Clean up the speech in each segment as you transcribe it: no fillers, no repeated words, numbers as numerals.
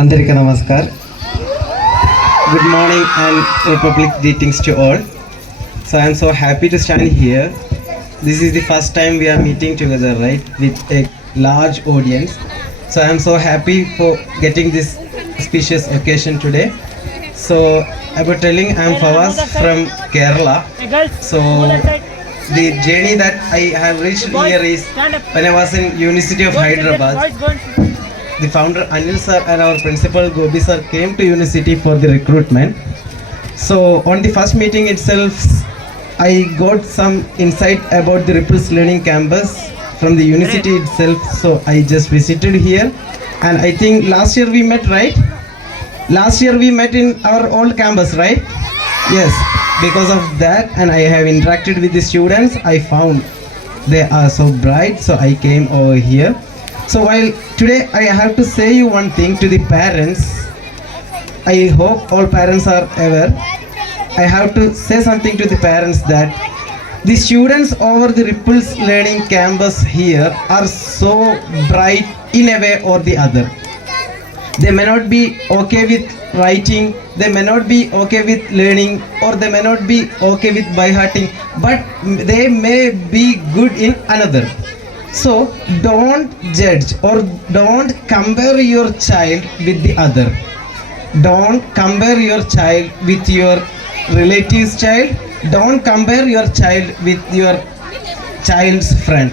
Andarika Namaskar. Good morning and Republic greetings to all. So I am so happy to stand here. This is the first time we are meeting together, right, with a large audience. So I am so happy for getting this auspicious occasion today. So about telling, I am Fawaz from Kerala. So the journey that I have reached here is when I was in University of Hyderabad. The founder Anil sir and our principal Gobi sir came to university for the recruitment. So on the first meeting itself, I got some insight about the Ripples Learning Campus from the university itself. So I just visited here, and I think last year we met, right? Last year we met in our old campus, right? Yes. Because of that, and I have interacted with the students, I found they are so bright. So I came over here. So while today I have to say you one thing to the parents, I hope all parents are aware. I have to say something to the parents that the students over the Ripples Learning Campus here are so bright in a way or the other. They may not be okay with writing, they may not be okay with learning, or they may not be okay with by hearting, but they may be good in another. So don't judge or don't compare your child with the other. Don't compare your child with your relative's child. Don't compare your child with your child's friend.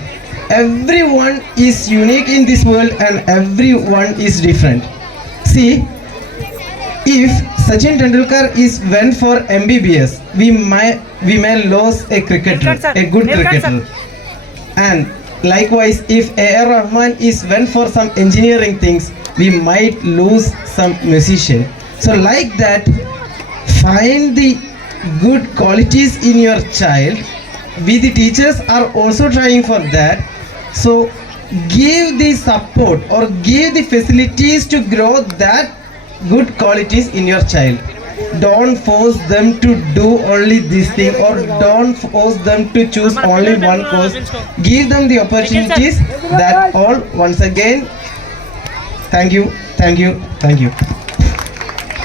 Everyone is unique in this world and everyone is different. See, if Sachin Tendulkar is went for MBBS, we may lose a cricketer, a good cricketer. And likewise, if A.R. Rahman is went for some engineering things, we might lose some musician. So like that, find the good qualities in your child. We the teachers are also trying for that. So give the support or give the facilities to grow that good qualities in your child. Don't force them to do only this thing, or don't force them to choose only one course. Give them the opportunities. That all. Once again, thank you, thank you, thank you.